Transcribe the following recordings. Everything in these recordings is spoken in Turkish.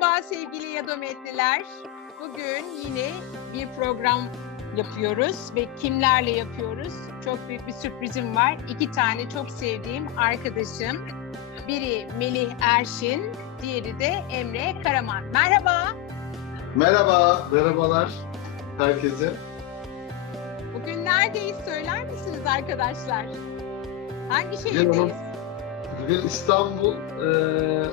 Merhaba sevgili Yadometliler. Bugün yine bir program yapıyoruz ve kimlerle yapıyoruz? Çok büyük bir sürprizim var. İki tane çok sevdiğim arkadaşım. Biri Melih Erşin, diğeri de Emre Karaman. Merhaba. Merhaba, merhabalar herkese. Bugün neredeyiz söyler misiniz arkadaşlar? Hangi şehirdeyiz? bugün İstanbul e,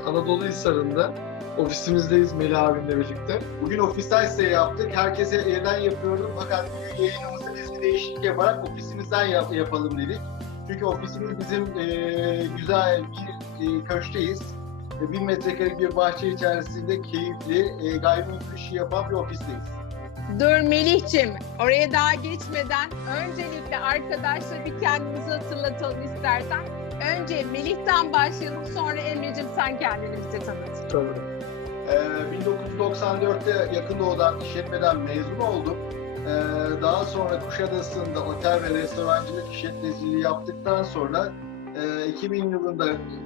Anadolu Hisarı'nda ofisimizdeyiz Melih abimle birlikte. Bugün ofisten size yaptık. Herkese evden yapıyordum fakat bugün yayınımızı biz bir değişiklik yaparak ofisimizden yap- yapalım dedik. Çünkü ofisimiz bizim e, güzel bir e, köşteyiz. E, Bin metrekarelik bir bahçe içerisinde keyifli, e, gayrimenkul işi yapan bir ofisteyiz. Dur Melih'cim, oraya daha geçmeden öncelikle arkadaşlar bir kendimizi hatırlatalım istersen. Önce Melih'ten başlayalım, sonra Emre'cim sen kendini bize tanıt. Tabii. Ee, 1994'te Yakın Doğu'dan işletmeden mezun oldum. Ee, daha sonra Kuşadası'nda otel ve restorancılık işletmeciliği yaptıktan sonra e, 2000 yılında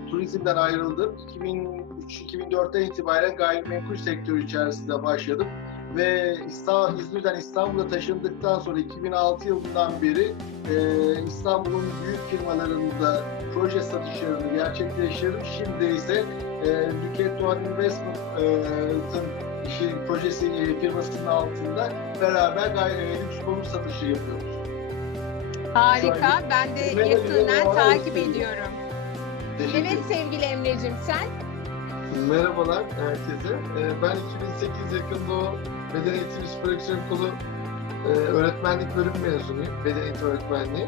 turizmden ayrıldım. 2003-2004'ten itibaren gayrimenkul sektörü içerisinde başladım. Ve İstanbul, İzmir'den İstanbul'a taşındıktan sonra 2006 yılından beri e, İstanbul'un büyük firmalarında proje satışlarını gerçekleştirdim. Şimdi ise e, Nükhet Doğan Investment'ın işi, projesi e, firmasının altında beraber gayri e, lüks konut satışı yapıyoruz. Harika, ben de Emre'yle yakından takip ediyorum. Evet sevgili Emre'cim sen? Merhabalar herkese. Ee, Ben 2008 Yakın Doğu Beden Eğitimi Spor Yüksek Okulu e, öğretmenlik bölüm mezunuyum. Beden eğitimi öğretmenliği.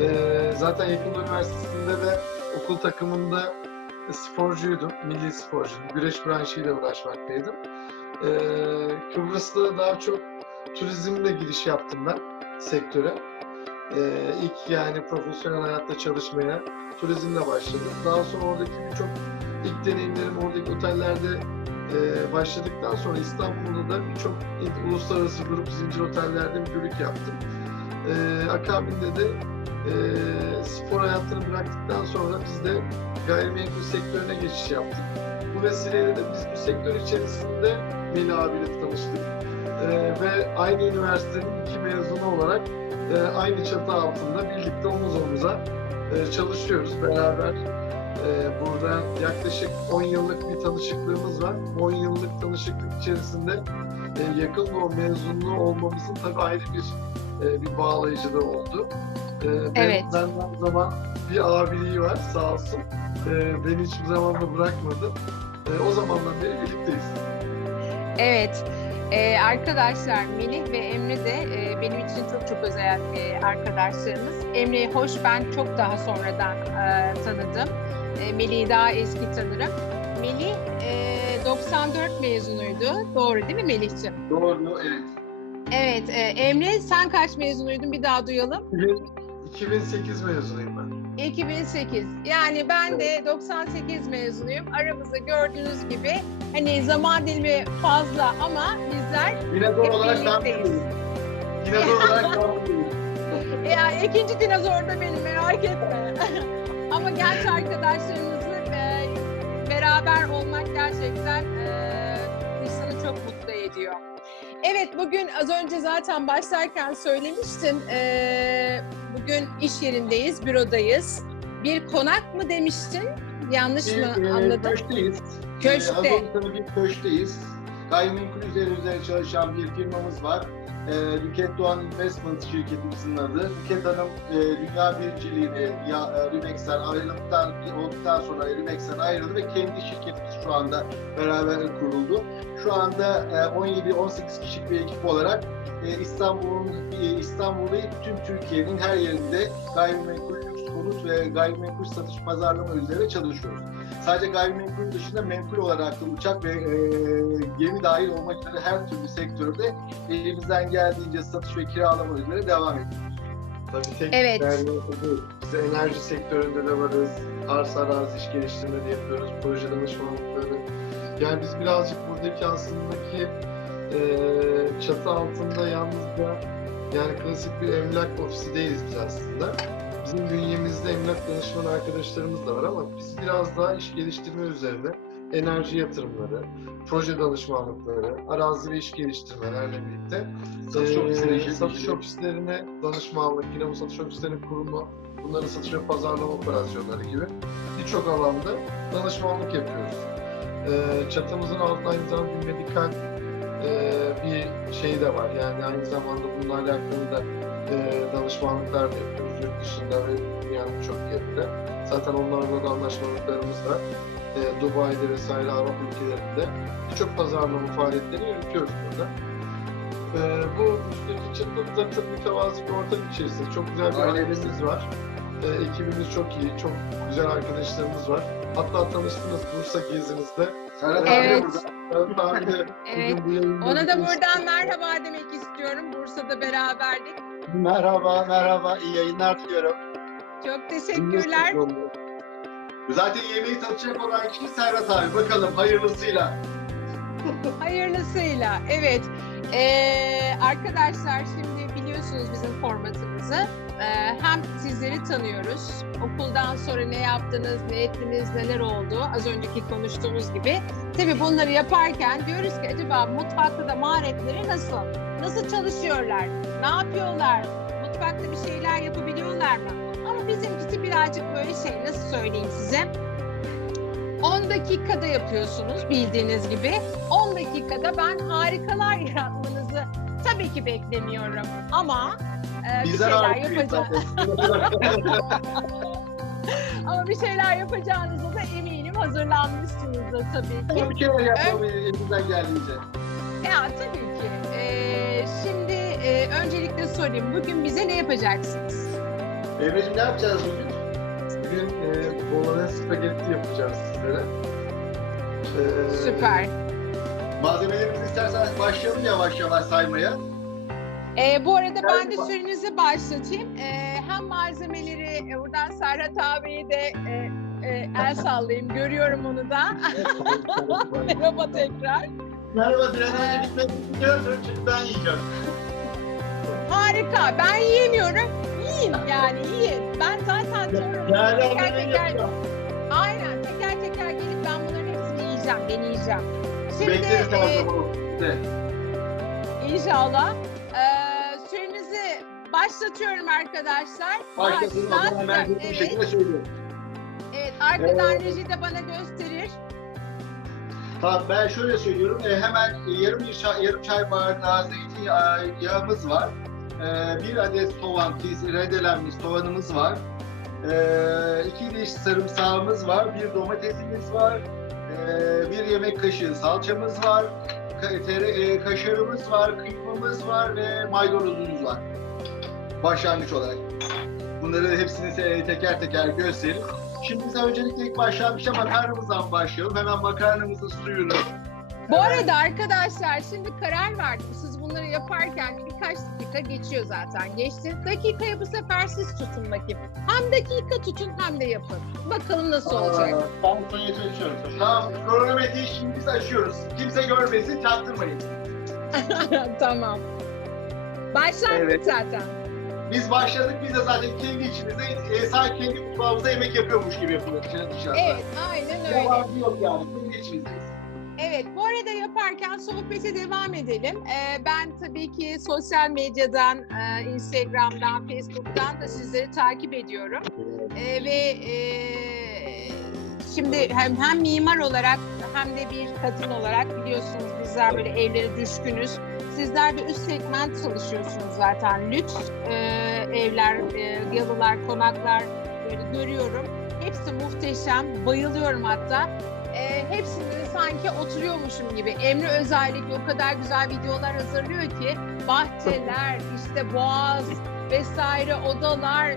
Ee, Zaten Yakın Doğu Üniversitesi'nde de okul takımında sporcuydum. Milli sporcuydum. Güreş branşıyla uğraşmaktaydım. Ee, Kıbrıs'ta daha çok turizmle giriş yaptım ben sektöre. Ee, ilk yani profesyonel hayatta çalışmaya turizmle başladım. Daha sonra oradaki birçok ilk deneyimlerim oradaki otellerde e, başladıktan sonra İstanbul'da da birçok uluslararası grup zincir otellerde müdürlük yaptım. E, akabinde de e, spor hayatını bıraktıktan sonra biz de gayrimenkul sektörüne geçiş yaptık. Bu vesileyle de biz bu sektör içerisinde Melih abiyle tanıştık. E, ve aynı üniversitenin iki mezunu olarak e, aynı çatı altında birlikte omuz omuza e, çalışıyoruz beraber. Ee, burada yaklaşık 10 yıllık bir tanışıklığımız var. Bu 10 yıllık tanışıklık içerisinde e, yakın doğu mezunluğu olmamızın tabii ayrı bir e, bir bağlayıcı da oldu. E, Evet. Benden zaman bir abiliği var sağ olsun. E, beni hiçbir zaman da bırakmadı. E, o zamandan beri birlikteyiz. Evet. Ee, arkadaşlar Melih ve Emre de e, benim için çok çok özel e, arkadaşlarımız. Emre'yi hoş ben çok daha sonradan e, tanıdım. E, Melih'i daha eski tanırım. Melih e, 94 mezunuydu. Doğru değil mi Melih'ciğim? Doğru, evet. Evet. e, Emre sen kaç mezunuydun? Bir daha duyalım. 2008 mezunuyum ben. 2008. Yani ben de 98 mezunuyum. Aramızda gördüğünüz gibi hani zaman dilimi fazla ama bizler Hep olarak ben birlikteyiz. doğru olarak ben. Ya ikinci dinozor da benim merak etme. Ama genç arkadaşlarımızla e, beraber olmak gerçekten e, insanı çok mutlu ediyor. Evet bugün az önce zaten başlarken söylemiştim. E, bugün iş yerindeyiz, bürodayız. Bir konak mı demiştin? Yanlış Bir, mı e, anladım? Köşteyiz. Köşte. E, Anadolu'da bir köşteyiz. Gayrimenkul üzerinde çalışan bir firmamız var. E, Nükhet Doğan Investment şirketimizin adı. Nükhet Hanım e, dünya birinciliğini ya, e, Rümex'ten ayrıldıktan, olduktan sonra Rümex'ten ayrıldı ve kendi şirketimiz şu anda beraber kuruldu. Şu anda e, 17-18 kişilik bir ekip olarak e, İstanbul'un e, İstanbul'da tüm Türkiye'nin her yerinde gayrimenkul konut ve gayrimenkul satış pazarlama üzerine çalışıyoruz. Sadece gayrimenkul dışında menkul olarak da uçak ve e, gemi dahil olmak üzere her türlü sektörde elimizden geldiğince satış ve kiralama üzere devam ediyoruz. Tabii tek Evet. Biz enerji sektöründe de varız. Arsa arazi iş geliştirme de yapıyoruz. Proje danışmanlıkları. Yani biz birazcık buradaki aslındaki e, çatı altında yalnız da yani klasik bir emlak ofisi değiliz biz aslında. Bizim bünyemizde emlak danışman arkadaşlarımız da var ama biz biraz daha iş geliştirme üzerine enerji yatırımları, proje danışmanlıkları, arazi ve iş geliştirmelerle birlikte Satış ofisine işe satış ofislerine danışmanlık, yine bu satış ofislerinin kurumu, bunların satış ve pazarlama operasyonları gibi birçok alanda danışmanlık yapıyoruz. Ee, çatımızın altında aynı zamanda bir medikal e, bir şey de var. Yani aynı zamanda bununla alakalı da e, danışmanlıklar da yapıyoruz yurt dışında ve dünyanın birçok yerinde. Zaten onlarla da anlaşmalıklarımız var. E, Dubai'de vesaire Arap ülkelerinde birçok pazarlama faaliyetlerini yürütüyoruz burada. E, bu müşteri çatımızda çok mütevazi bir ortam içerisinde. Çok güzel bir Ailemiz- var. E, ekibimiz çok iyi, çok güzel arkadaşlarımız var. Hatta tanıştınız Bursa gezinizde. Serhat Evet. abi burada. Evet. bugün bu Ona da buradan merhaba demek istiyorum. Bursa'da beraberdik. Merhaba, merhaba. İyi yayınlar diliyorum. Çok teşekkürler. Zaten yemeği tatacak olan kişi Serhat abi. Bakalım hayırlısıyla. Hayırlısıyla. Evet. Ee, arkadaşlar şimdi biliyorsunuz bizim formatımızı. Ee, hem sizleri tanıyoruz. Okuldan sonra ne yaptınız, ne ettiniz, neler oldu. Az önceki konuştuğumuz gibi. Tabii bunları yaparken diyoruz ki acaba mutfakta da maharetleri nasıl? Nasıl çalışıyorlar? Ne yapıyorlar? Mutfakta bir şeyler yapabiliyorlar mı? Ama bizimkisi birazcık böyle şey nasıl söyleyeyim size? 10 dakikada yapıyorsunuz bildiğiniz gibi. 10 dakikada ben harikalar yaratmanızı tabii ki beklemiyorum. Ama e, bir şeyler zaten. Ama bir şeyler yapacağınıza da eminim hazırlanmışsınızdır tabii ki. Bir kere yapalım elimizden geldiğince. Ya tabii ki. Ee, şimdi e, öncelikle sorayım. Bugün bize ne yapacaksınız? Emre'cim ne yapacağız bugün? Bugün e, bolognese spagetti yapacağız sizlere. E, Süper. Malzemelerimizi istersen başlayalım yavaş yavaş saymaya. Ee, bu arada ben de sürenizi başlatayım. Ee, hem malzemeleri, e, buradan Serhat abiye de e, e, el sallayayım. Görüyorum onu da. Merhaba tekrar. Merhaba biraz önce bitmek biliyorsun çünkü ben yiyeceğim. Harika. Ben yiyemiyorum. Yiyin yani yiyin. Ben zaten diyorum. Yani Teker teker, aynen teker teker gelip ben bunların hepsini yiyeceğim. deneyeceğim. Şimdi Bekleriz e, inşallah. Ee, başlatıyorum arkadaşlar. O zaman ben Başlattım. hızlı bir Evet. şekilde söylüyorum. Evet, arkadan Evet. reji de bana gösterir. Tamam ben şöyle söylüyorum. E, hemen yarım çay, yarım çay bardağı zeytinyağımız var. E, bir adet soğan, kes, rendelenmiş soğanımız var. E, iki diş sarımsağımız var. Bir domatesimiz var. E, bir yemek kaşığı salçamız var. Ka- tere, e, kaşarımız var, kıymamız var ve maydanozumuz var. Başlangıç olarak. Bunları hepsini teker teker göstereyim. Şimdi biz öncelikle ilk başlangıçta makarnamızdan başlayalım. Hemen makarnamızın suyunu. Bu arada arkadaşlar şimdi karar verdim. Siz bunları yaparken birkaç dakika geçiyor zaten. Geçti. Dakikayı bu sefer siz tutun bakayım. Hem dakika tutun hem de yapın. Bakalım nasıl olacak. Ben sayıya çalışıyorum. Tamam, kronometreyi şimdi biz açıyoruz. Kimse görmesin, çaktırmayın. tamam. Başlangıç Evet. zaten. Biz başladık, biz de zaten kendi içimizde, e, sanki kendi mutfağımızda yemek yapıyormuş gibi yapıyoruz dışarı dışarıda. Evet, aynen öyle. Yabancı yok yani, kendi içimizdeyiz. Evet, bu arada yaparken sohbete devam edelim. Ee, ben tabii ki sosyal medyadan, e, Instagram'dan, Facebook'tan da sizleri takip ediyorum. Ee, ve e, şimdi hem, hem mimar olarak hem de bir kadın olarak biliyorsunuz bizler böyle evlere düşkünüz. Sizler de üst segment çalışıyorsunuz zaten. Lüks e, evler, e, yalılar, konaklar böyle görüyorum. Hepsi muhteşem. Bayılıyorum hatta. E, hepsinde sanki oturuyormuşum gibi. Emre özellikle o kadar güzel videolar hazırlıyor ki bahçeler, işte boğaz vesaire odalar.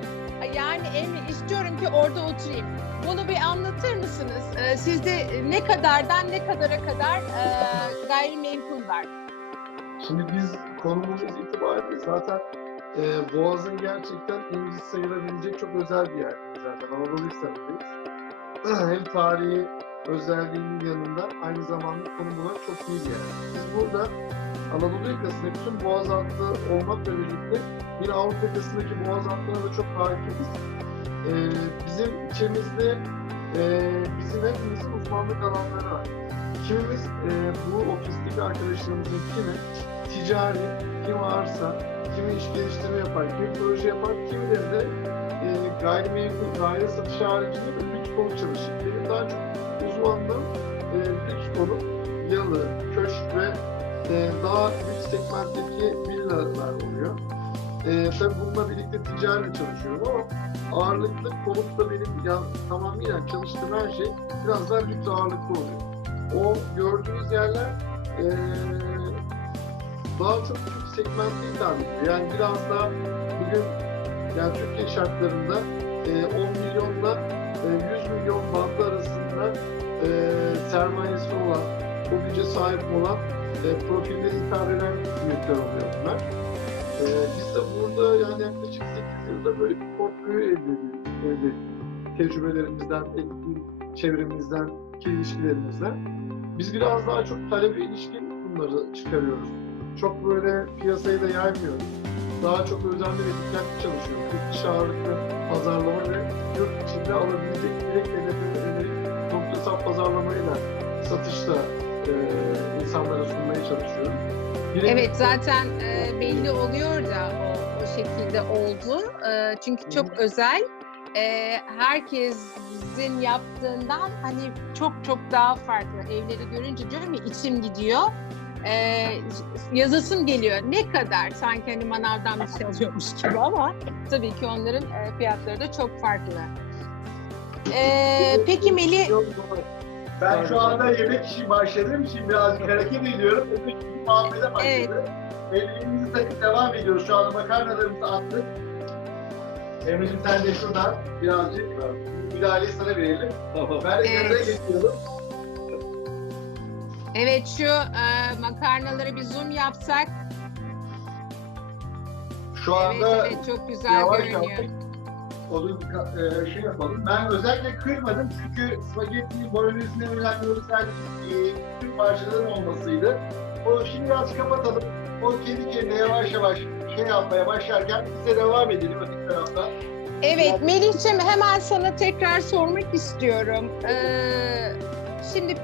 Yani Emre istiyorum ki orada oturayım. Bunu bir anlatır mısınız? Ee, sizde ne kadardan ne kadara kadar e, gayrimenkul var? Şimdi biz konumumuz itibariyle zaten e, Boğaz'ın gerçekten inci sayılabilecek çok özel bir yer. Zaten Anadolu Hisarı'ndayız. Hem tarihi özelliğinin yanında aynı zamanda konum olarak çok iyi bir yer. Biz burada Anadolu yakasında bütün boğaz hattı olmakla birlikte yine Avrupa yakasındaki boğaz hattına da çok hakimiz. Ee, bizim ilçemizde e, bizim hepimizin uzmanlık alanları var. Kimimiz e, bu ofisteki arkadaşlarımızın kimi ticari, kimi arsa, kimi iş geliştirme yapar, kimi proje yapar, kimileri de e, gayrimenkul, daire satışı haricinde de lüks konu çalışır. Benim daha çok uzmanlığım e, lüks konu, yalı, köşk ve e, daha lüks segmentteki villalar oluyor. E, tabii bununla birlikte ticari çalışıyorum ama ağırlıklı konutta benim ya, tamamıyla çalıştığım her şey biraz daha lüks ağırlıklı oluyor. O gördüğünüz yerler e, daha çok lüks segmente hitap. Yani biraz daha bugün yani Türkiye şartlarında e, 10 milyonla e, 100 milyon bandı arasında e, sermayesi olan, o güce sahip olan e, profilde hitap eden mülkler oluyor bunlar. E, biz de burada yani yaklaşık 8 yılda böyle bir portföy elde ediyoruz. Tecrübelerimizden, ettiğim çevremizden, ki ilişkilerimizden. Biz biraz daha çok talebe ilişkin bunları çıkarıyoruz. Çok böyle piyasayı da yaymıyoruz. Daha çok özenli ve dikkatli çalışıyoruz. Yurt dışı ağırlıklı pazarlama ve yurt içinde alabilecek direkt yönelik noktasal pazarlamayla satışla e, insanlara sunmaya çalışıyoruz. Birebir- Evet zaten e, belli oluyor da o, o şekilde oldu. E, çünkü çok Hı. özel. E, herkesin yaptığından hani çok çok daha farklı. Evleri görünce diyorum ya içim gidiyor. E, yazasım geliyor. Ne kadar sanki hani manavdan bir şey alıyormuş gibi ama tabii ki onların e, fiyatları da çok farklı. E, peki Melih Ben şu anda yemek işi başladığım için birazcık hareket ediyorum. Muhabbete başladı. Ellerimizi takıp devam ediyoruz. Şu anda makarnalarımızı attık. Emre'cim sen de şuradan birazcık müdahaleyi sana verelim. Ben de Evet. geçiyorum. Evet şu e, makarnaları bir zoom yapsak. Şu Evet anda evet çok güzel yavaş görünüyor. yaptık. Onu e, şey yapalım. Ben özellikle kırmadım çünkü spagetti bolognese önemli özellik e, parçaların olmasıydı. O şimdi biraz kapatalım. O kendi kendine yavaş yavaş şey yapmaya başlarken bize devam edelim öteki taraftan. Evet Melih'ciğim hemen sana tekrar sormak istiyorum. Ee, şimdi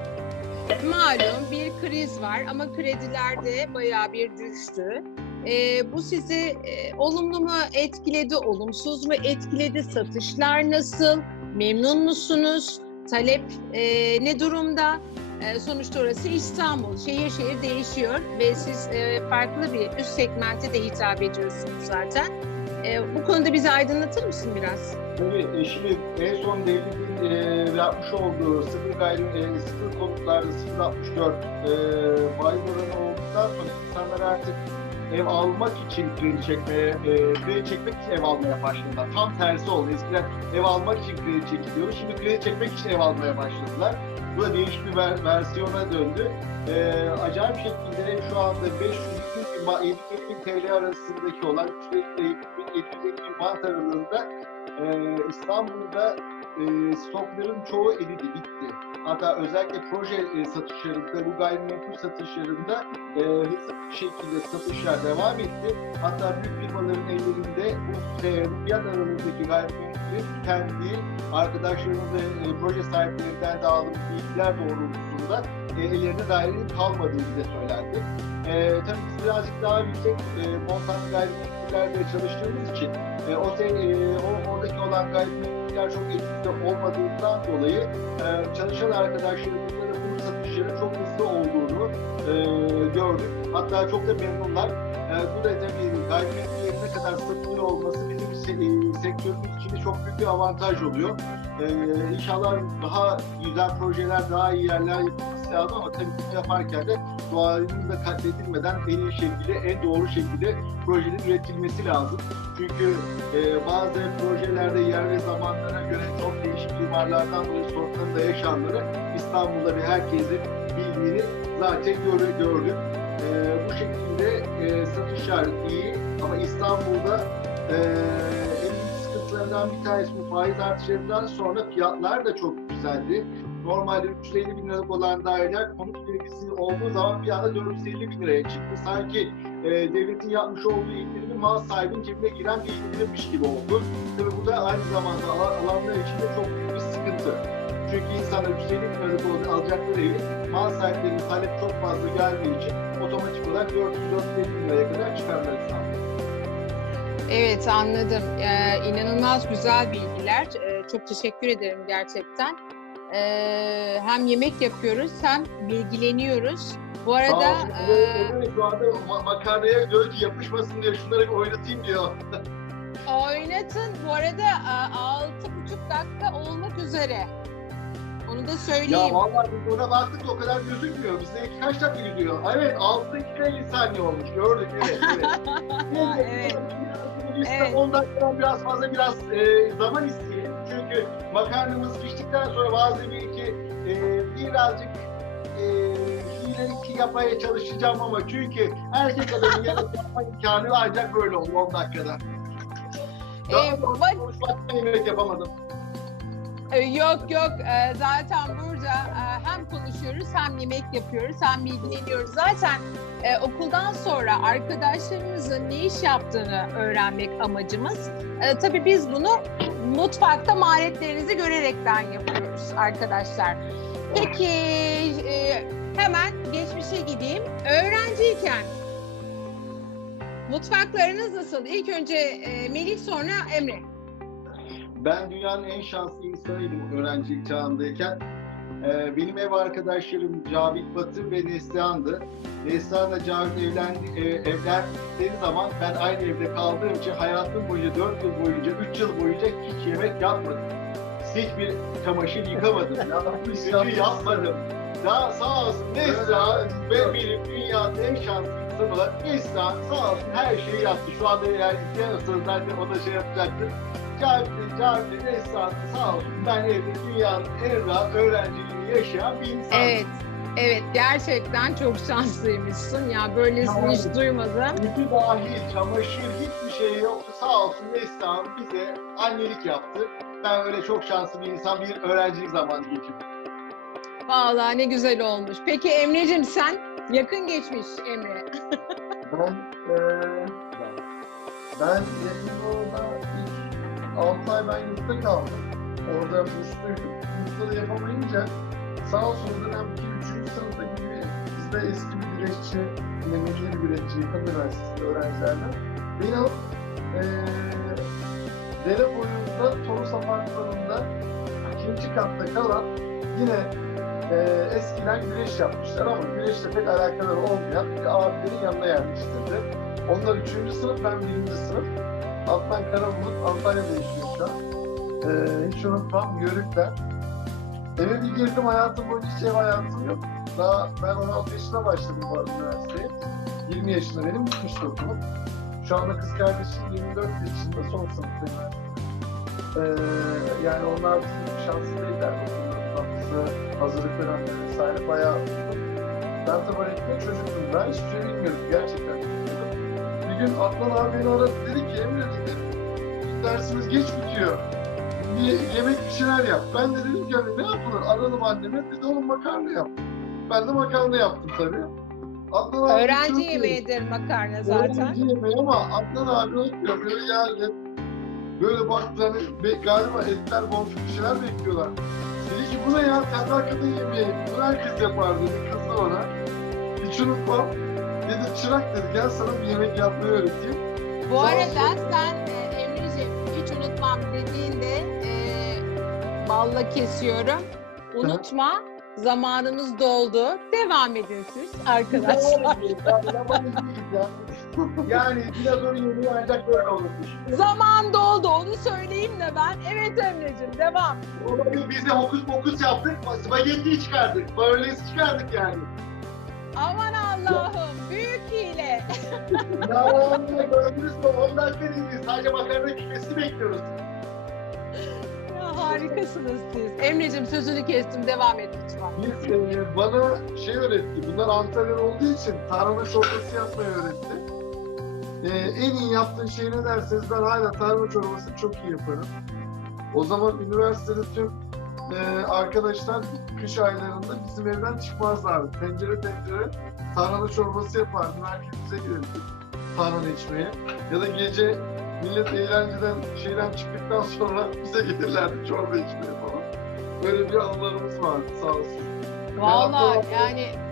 malum bir kriz var ama krediler de bayağı bir düştü. Ee, bu sizi e, olumlu mu etkiledi, olumsuz mu etkiledi? Satışlar nasıl? Memnun musunuz? Talep e, ne durumda? E, sonuçta orası İstanbul. Şehir şehir değişiyor ve siz e, farklı bir üst segmente de hitap ediyorsunuz zaten. E, bu konuda bizi aydınlatır mısın biraz? Tabii e, şimdi en son devletin e, yapmış olduğu sıfır gayri e, sıfır konutlarda 0.64 e, faiz oranı olduktan sonra insanlar artık ev almak için kredi çekmeye, e, kredi çekmek için ev almaya başladılar. Tam tersi oldu. Eskiden ev almak için kredi çekiliyordu. Şimdi kredi çekmek için ev almaya başladılar. Bu da değişik bir ver- versiyona döndü. E, acayip şekilde şu anda 500 bin, 750 bin TL arasındaki olan 350 bin, 750 bin bant aralığında ee, İstanbul'da e, stokların çoğu eridi, bitti. Hatta özellikle proje e, satışlarında, bu gayrimenkul satışlarında e, hızlı bir şekilde satışlar devam etti. Hatta büyük firmaların ellerinde bu, fiyat aralığındaki gayrimenkulü tükendiği, arkadaşlarımın da e, proje sahiplerinden de aldığım bilgiler doğrultusunda e, ellerinde dairenin kalmadığı bize söylendi. E, tabii biz birazcık daha yüksek e, montanlı gayrimenkullerde çalıştığımız için e, o, e, o oradaki olan gayrimenkuller çok etkili olmadığından dolayı e, çalışan arkadaşlarımızın da bu satışların çok hızlı olduğunu e, gördük. Hatta çok da memnunlar. E, bu da tabii gayrimenkullerin ne kadar satılıyor olması bizim e, sektörümüz için çok büyük bir avantaj oluyor. E, daha güzel projeler, daha iyi yerler yapılması lazım ama tabii bunu yaparken de doğanın da katledilmeden en iyi şekilde, en doğru şekilde projelerin üretilmesi lazım. Çünkü e, bazı projelerde yer ve zamanlara göre çok değişik mimarlardan dolayı sorunların da yaşandığını İstanbul'da bir herkesin bildiğini zaten göre, gördük. E, bu şekilde e, satışlar iyi ama İstanbul'da e, en büyük sıkıntılarından bir tanesi bu faiz artışlarından sonra fiyatlar da çok yükseldi. Normalde 350 bin liralık olan daireler konut vergisi olduğu zaman bir anda 450 bin liraya çıktı. Sanki e, devletin yapmış olduğu indirimi mal sahibinin cebine giren bir indirimmiş gibi oldu. Tabii bu da aynı zamanda alan- alanlar için çok büyük bir sıkıntı. Çünkü insanlar üstelik karı doğru alacakları evi mal sahiplerinin talep çok fazla geldiği için otomatik olarak 400-450 liraya kadar çıkarlar. Evet anladım. Ee, inanılmaz güzel bilgiler. Ee, çok teşekkür ederim gerçekten. Ee, hem yemek yapıyoruz hem bilgileniyoruz. Bu arada olsun. e, makarnaya diyor ki yapışmasın diye şunları oynatayım diyor. oynatın. Bu arada e, altı buçuk dakika olmak üzere. Onu da Ya söyleyeyim. vallahi biz ona baktık o kadar gözükmüyor. Bizde kaç dakika gidiyor? Evet 6 dakika 50 saniye olmuş. Gördük evet. evet. evet. Evet. 10 dakikadan biraz fazla biraz e, zaman isteyelim. Çünkü makarnamız piştikten sonra bazı bir iki e, birazcık e, hilelik yapmaya çalışacağım ama çünkü erkek adamın yemek yapma imkanı ancak böyle olur 10 dakikada. Daha Ee, sonra bak- konuşmaktan yemek yapamadım. Ee, Yok yok Ee, zaten burada e, hem konuşuyoruz hem yemek yapıyoruz hem bilgileniyoruz. Zaten e, okuldan sonra arkadaşlarımızın ne iş yaptığını öğrenmek amacımız. E, tabii biz bunu mutfakta maharetlerinizi görerekten yapıyoruz arkadaşlar. Peki hemen geçmişe gideyim. Öğrenciyken mutfaklarınız nasıl? İlk önce Melih sonra Emre. Ben dünyanın en şanslı insanıydım öğrencilik çağımdayken. Ee, benim ev arkadaşlarım Cavit Batı ve Neslihan'dı. Neslihan'la Cavit evlendi, e, evlendiği zaman ben aynı evde kaldığım için hayatım boyunca 4 yıl boyunca, 3 yıl boyunca hiç yemek yapmadım. Hiçbir çamaşır yıkamadım. Ütü yapmadım. Daha sağ olsun Neslihan ve benim dünyanın en şanslı insanı olan Neslihan sağ olsun her şeyi yaptı. Şu anda eğer izleyemezseniz zaten o da şey yapacaktır. Cavit'le, Cavit'le Neslihan sağ olsun. Ben evde dünyanın en rahat öğrenciliğini yaşayan bir insanım. Evet. Evet gerçekten çok şanslıymışsın ya böylesini hiç duymadım. Ütü dahil, çamaşır hiçbir şey yoktu. Sağ olsun Neslihan bize annelik yaptı. Ben öyle çok şanslı bir insan, bir öğrencilik zamanı geçirdim. Vallahi ne güzel olmuş. Peki Emre'cim sen yakın geçmiş Emre. Ben eee ben ilk 6 ay ben yurtta kaldım. Orada bursluydum. Yurtta da yapamayınca sağ olsun dönem 2 3. sınıfta gibi bizde eski bir güreşçi, milli bir güreşçi, Yakın Üniversitesi öğrencilerden beni alıp eee dere boyunda Torus Apartmanı'nda ikinci katta kalan yine eee eskiden güreş yapmışlar ama güreşle pek alakaları olmayan bir abilerin yanına yerleştirdi. Onlar üçüncü sınıf, ben birinci sınıf. Adnan Karabulut Antalya'da yaşıyor şu an. Eee hiç unutmam, Yörükler. Eve bir girdim, hayatım boyunca hiç ev hayatım yok. Daha ben 16 yaşında başladım bu arada üniversiteye. 20 yaşında benim bitmişti okulum. Şu anda kız kardeşim 24 yaşında son sınıfta üniversite. Eee yani onlar bizim gibi şanslı değiller. Tatlısı, hazırlık dönemleri vesaire bayağı ben tabii öğretmen çocuktum. Ben hiçbir şey bilmiyordum. Gerçekten gün Adnan abi beni aradı. Dedi ki Emre dedi, dersimiz geç bitiyor. Bir yemek bir şeyler yap. Ben de dedim ki hani ne yapılır? Aradım anneme. Dedi oğlum makarna yap. Ben de makarna yaptım tabii. Adnan abi Öğrenci iyi. yemeğidir makarna zaten. Öğrenci yemeği ama Adnan abi ötmüyor. Böyle geldi. Böyle baktı hani be- galiba etler bonfile bir şeyler bekliyorlar. Dedi ki bu ne ya? Kendi arkada yemeği. Bunu herkes yapar dedi. Kızdı ona. Hiç unutmam. Dedi çırak dedi gel sana bir yemek yapmayı öğreteyim. Bu arada sen e, Emre'ciğim hiç unutmam dediğinde e, balla kesiyorum. Unutma zamanınız doldu. Devam edin siz arkadaşlar. Yani dinozor yemeği ancak böyle olurmuş. Zaman doldu onu söyleyeyim de ben. Evet Emre'ciğim devam. Olabilir biz de hokus pokus yaptık, spagettiyi çıkardık, böylesi çıkardık yani. Aman Allah'ım hile. Ya gördünüz mü? 10 dakika değil, sadece makarna pişmesini bekliyoruz. Ya, harikasınız siz. Emre'ciğim sözünü kestim devam et lütfen. Biz, e, bana şey öğretti. Bunlar Antalya olduğu için tarhana çorbası yapmayı öğretti. E, en iyi yaptığın şey ne derseniz ben hala tarhana çorbasını çok iyi yaparım. O zaman üniversitede tüm e, arkadaşlar kış aylarında bizim evden çıkmazlardı. Pencere pencere tarhana çorbası yapardım. Herkes bize gelirdi tarhana içmeye. Ya da gece millet eğlenceden şeyden çıktıktan sonra bize gelirlerdi çorba içmeye falan. Böyle bir anılarımız vardı sağ olsun. Valla Ya, yani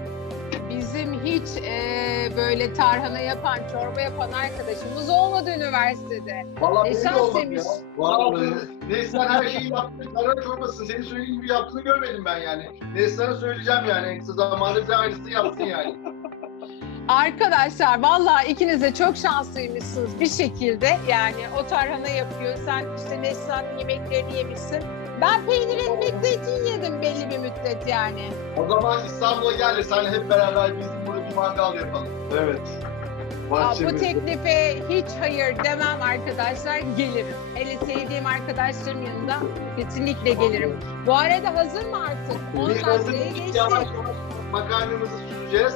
bizim hiç eee, böyle tarhana yapan, çorba yapan arkadaşımız olmadı üniversitede. Vallahi Ne belli şans olmadı demiş. ya. Vallahi. Neslihan her şeyi yaptı. Kara çorbasını senin söylediğin gibi yaptığını görmedim ben yani. Neslihan'a söyleyeceğim yani. En kısa zamanda bize aynısını yapsın yani. Arkadaşlar vallahi ikiniz de çok şanslıymışsınız bir şekilde. Yani o tarhana yapıyor. Sen işte Neslihan'ın yemeklerini yemişsin. Ben peynir ekmek zeytin yedim belli bir müddet yani. O zaman İstanbul'a gel de seninle hep beraber bizim burada bir mangal yapalım. Evet. Aa, bu teklife hiç hayır demem arkadaşlar gelirim. Hele sevdiğim arkadaşlarım yanında kesinlikle gelirim. Bu arada hazır mı artık? 10 Biz hazır dakikaya geçti. Yavaş yavaş makarnamızı süzeceğiz.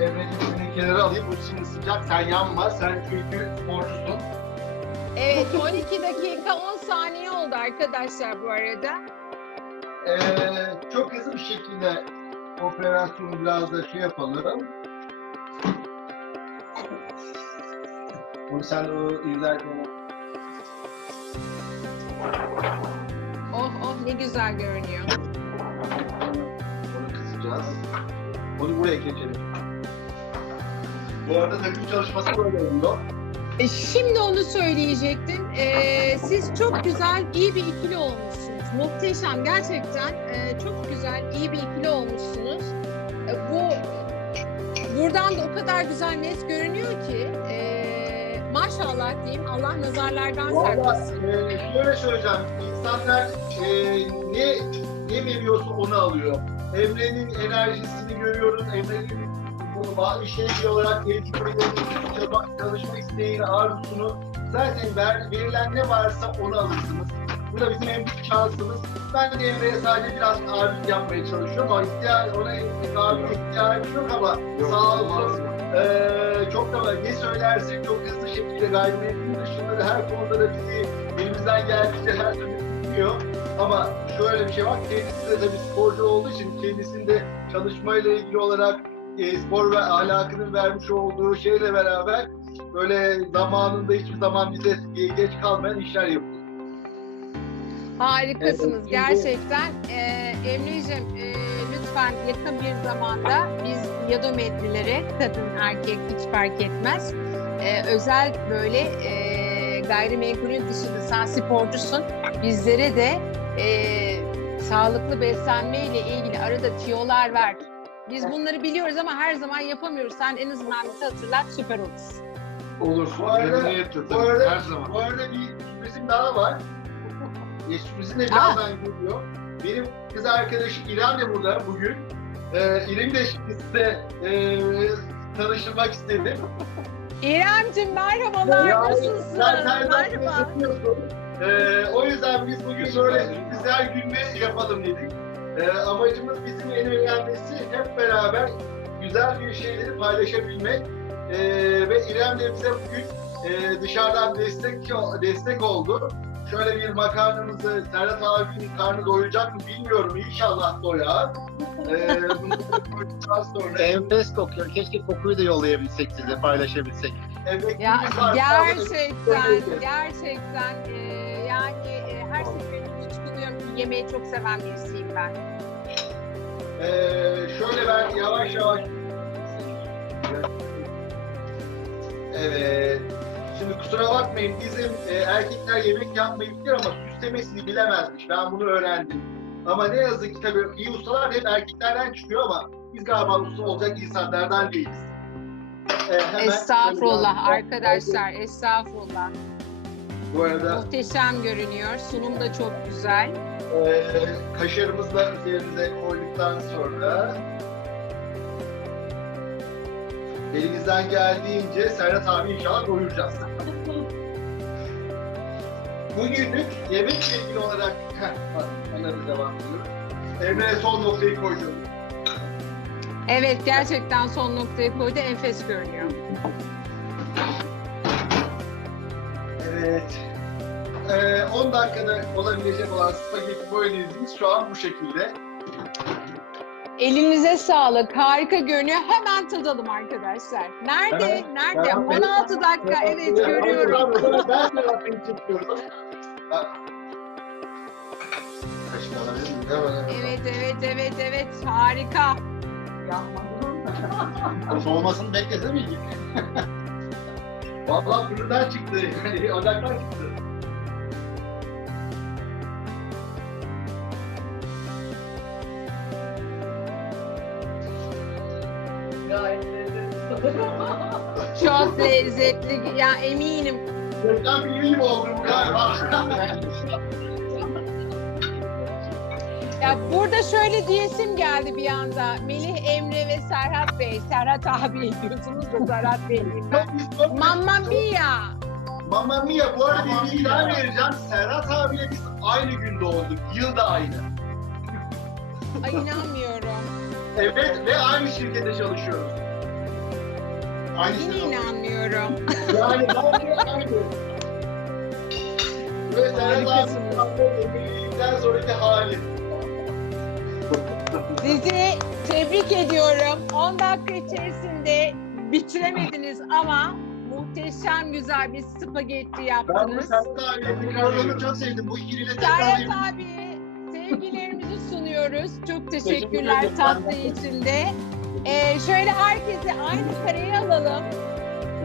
Emre'nin kenara alayım. Bu şimdi sıcak. Sen yanma. Sen çünkü sporcusun. Evet 12 dakika 10 saniye oldu arkadaşlar bu arada. Ee, çok hızlı bir şekilde operasyonu biraz da şey yapalım. Bunu sen o izlerken Oh oh ne güzel görünüyor. onu kısacağız. Onu buraya geçelim. Bu arada takım çalışması böyle oluyor. E, şimdi onu söyleyecektim. E, siz çok güzel, iyi bir ikili olmuşsunuz. Muhteşem, gerçekten e, çok güzel, iyi bir ikili olmuşsunuz. E, bu buradan da o kadar güzel net görünüyor ki e, maşallah diyeyim. Allah nazarlardan saklasın. e, şöyle söyleyeceğim. İnsanlar e, ne ne veriyorsa onu alıyor. Emre'nin enerjisini görüyoruz. Emre'nin bunu bağlı şey olarak tecrübelerini, çalışma, çalışma isteğini, arzusunu zaten ver, verilen ne varsa onu alırsınız. Bu da bizim en büyük şansımız. Ben de Emre'ye sadece biraz abim yapmaya çalışıyorum ama ihtiyaç, ona abim ihtiyacı yok ama Yok, sağ olsun. Ee, çok da ne söylersek çok hızlı şekilde gayrimenkul dışında da her konuda da bizi elimizden geldiğince her türlü dinliyor. Ama şöyle bir şey var, kendisi de tabii sporcu olduğu için kendisinde çalışmayla ilgili olarak e, spor ve ahlakının vermiş olduğu şeyle beraber böyle zamanında hiçbir zaman bize geç kalmayan işler yapıyor. Harikasınız Evet, gerçekten. Ee, Emre'cim e, lütfen yakın bir zamanda biz yadometlilere kadın erkek hiç fark etmez. e, özel böyle e, gayrimenkulün dışında sen sporcusun. Bizlere de e, sağlıklı beslenme ile ilgili arada tiyolar ver. Biz bunları biliyoruz ama her zaman yapamıyoruz. Sen en azından bize hatırlat süper olur. Olur. Bu arada- Memnuniyetle bu tabii, arada- her zaman. Bu arada bir sürprizim daha var. Sürprizim de birazdan geliyor. Benim kız arkadaşım İrem de burada bugün. Ee, İrem'i de şimdi size e, tanıştırmak istedim. İremcim merhabalar. Yani Nasılsın? Sen nereden Merhaba. tanıyorsun? Ee, o yüzden biz bugün böyle güzel günde yapalım dedik. Ee, amacımız bizim en önemlisi hep beraber güzel bir şeyleri paylaşabilmek. Ee, ve İrem de bize bugün e, dışarıdan destek destek oldu. Şöyle bir makarnamızı Serhat abinin karnı doyacak mı bilmiyorum. İnşallah doyar. Ee, sonra Enfes kokuyor. Keşke kokuyu da yollayabilsek size, paylaşabilsek. Ya emekliliğimiz var. gerçekten gerçekten e, yani e, her seferinde hiç buluyorum ki yemeği çok seven birisiyim ben. Ee, şöyle ben yavaş yavaş Evet. Şimdi kusura bakmayın bizim e, erkekler yemek yapmayı bilir ama süslemesini bilemezmiş. Ben bunu öğrendim. Ama ne yazık ki tabii iyi ustalar hep erkeklerden çıkıyor ama biz galiba usta olacak insanlardan değiliz. Ee, hemen Estağfurullah arkadaşlar estağfurullah. Bu arada Muhteşem görünüyor. Sunum da çok güzel. e, kaşarımızı da üzerimize koyduktan sonra elimizden geldiğince Serhat abi inşallah doyuracağız. Bugünlük yemekle ilgili olarak bak, devam ediyoruz. Emre son noktayı koydu. Evet gerçekten son noktayı koydu. Enfes görünüyor. Evet. Ee, 10 dakikada olabilecek olan spagetti bolognese şu an bu şekilde. Elinize sağlık. Harika görünüyor. Hemen tadalım arkadaşlar. Nerede? Hemen- Nerede? hemen- 16 dakika. Evet görüyorum. Ben de bakayım çekiyorum. Hemen hemen. Evet, evet, evet, evet. Harika. Soğumasını beklese miydik? Vallahi fırından çıktı. Ocaktan çıktı. Çok lezzetli. Ya eminim. Reklam filmi gibi oldu bu galiba. Ya burada şöyle diyesim geldi bir anda. Melih Emre ve Serhat Bey. Serhat abi diyorsunuz da Serhat Bey ben. Mamma Mia. Mamma Mia bu arada bir bilgi daha vereceğim. Serhat abiyle biz aynı gün doğduk. Yıl da aynı. Ay inanmıyorum. Evet ve aynı şirkette çalışıyoruz. Aynı Yine sezon. inanmıyorum. Yani bence aynı. Ve Serhat abi sonraki hali. Sizi tebrik ediyorum. 10 dakika içerisinde bitiremediniz ama muhteşem güzel bir spagetti Ben bu yaptınız. Abiyle bu programı çok sevdim. Bu ikiliyle tekrar Serhat abi sevgilerimizi sunuyoruz. Çok teşekkürler tatlı içinde. Ee, şöyle herkesi aynı kareye alalım.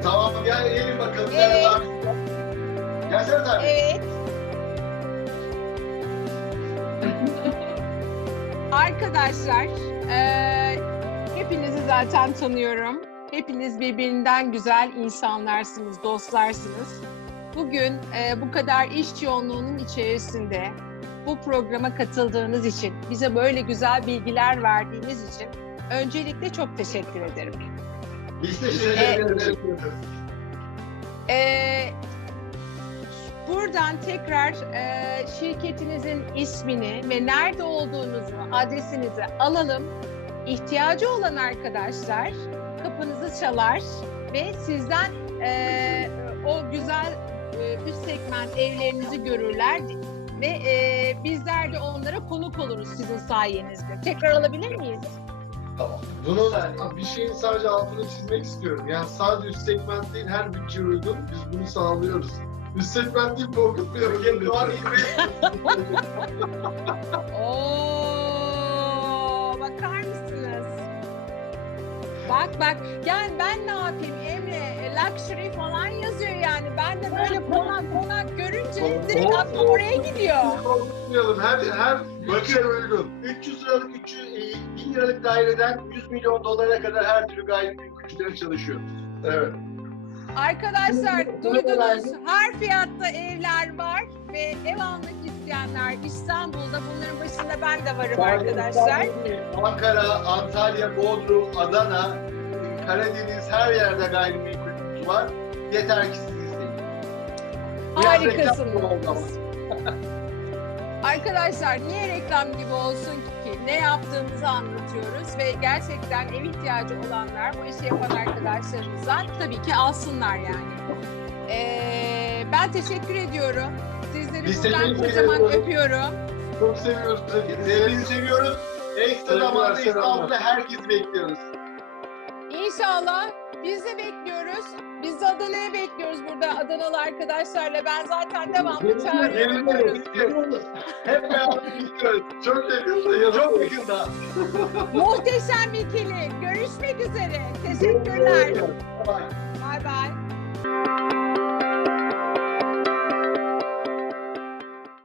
Tamam gel yiyelim bakalım Evet. Serhat abi. Gel Serhat abi. Evet. Arkadaşlar, eee, hepinizi zaten tanıyorum. Hepiniz birbirinden güzel insanlarsınız, dostlarsınız. Bugün eee, bu kadar iş yoğunluğunun içerisinde bu programa katıldığınız için, bize böyle güzel bilgiler verdiğiniz için öncelikle çok teşekkür ederim. Biz teşekkür Evet. ederiz. Ee, buradan tekrar e, şirketinizin ismini ve nerede olduğunuzu, adresinizi alalım. İhtiyacı olan arkadaşlar kapınızı çalar ve sizden e, o güzel e, üst segment evlerinizi görürler ve e, bizler de onlara konuk oluruz sizin sayenizde. Tekrar alabilir miyiz? Tamam. Bunu bir şeyin sadece altını çizmek istiyorum. Yani sadece üst segment değil her bütçeye uygun biz bunu sağlıyoruz. Üst segment değil korkutmuyoruz. Türkiye Doğan İlmi. Oo, bakar mısınız? Bak bak yani ben ne yapayım Emre luxury falan yazıyor yani ben de böyle konak konak görünce direkt aklım oraya gidiyor. Korkutmayalım. Her, her bütçeye uygun. 300 liralık, 300, e, 1000 liralık daireden 100 milyon dolara kadar her türlü gayrimenkul çalışıyoruz. Evet. Arkadaşlar duydunuz her fiyatta evler var ve ev almak isteyenler İstanbul'da bunların başında ben de varım arkadaşlar. Ankara, Antalya, Bodrum, Adana, Karadeniz her yerde gayrimenkulümüz var. Yeter ki siz isteyin. Harikasınız. Arkadaşlar niye reklam gibi olsun ki? Ne yaptığımızı anlatıyoruz ve gerçekten ev ihtiyacı olanlar, bu işi yapan arkadaşlarımızdan tabii ki alsınlar yani. Ee, ben teşekkür ediyorum. Sizleri Biz buradan teşekkür kocaman ediyoruz. öpüyorum. Çok seviyoruz. Hepinizi seviyoruz. Ekstra Selamlar, zamanda. İstanbul'da herkesi bekliyoruz. İnşallah Bizi bekliyoruz. Biz de Adana'ya bekliyoruz burada Adanalı arkadaşlarla. Ben zaten devamlı çağırıyorum. Hep beraber gidiyoruz. Çok yakında, çok yakında. Muhteşem ikili. Görüşmek üzere. Teşekkürler. Bay bay.